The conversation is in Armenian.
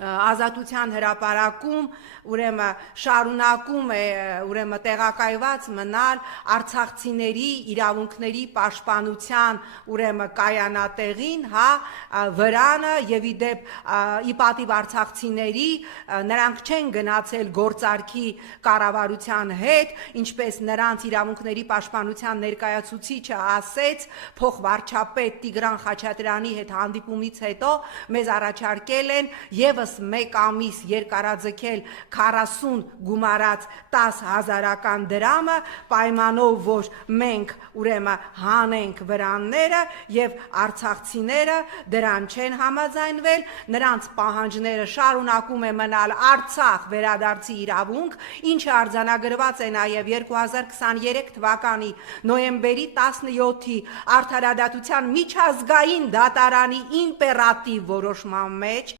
ազատության հրապարակում ուրեմն շարունակում է ուրեմն տեղակայված մնալ արցախցիների իրավունքների պաշտպանության ուրեմն կայանատեղին, հա, վրանը եւ իդեպ ի պատիվ արցախցիների նրանք չեն գնացել գործարքի կառավարության հետ, ինչպես նրանց իրավունքների պաշտպանության ներկայացուցիչը ասեց, փոխվարչապետ Տիգրան Խաչատրյանի հետ հանդիպումից հետո մեզ առաջարկել են եւս մեկ ամիս երկարաձգել 40 գումարած 10,000-ական դրամը պայմանով, որ մենք ուրեմն հանենք վրանները եւ արցախցիները դրան չեն համաձայնվել, նրանց պահանջները շարունակում է մնալ Արցախ վերադարձի իրավունք, ինչը արձանագրված է նաեւ 2023 թվականի նոյեմբերի 17-ի Արդարադատության միջազգային դատարանի իմպերատիվ որոշման մեջ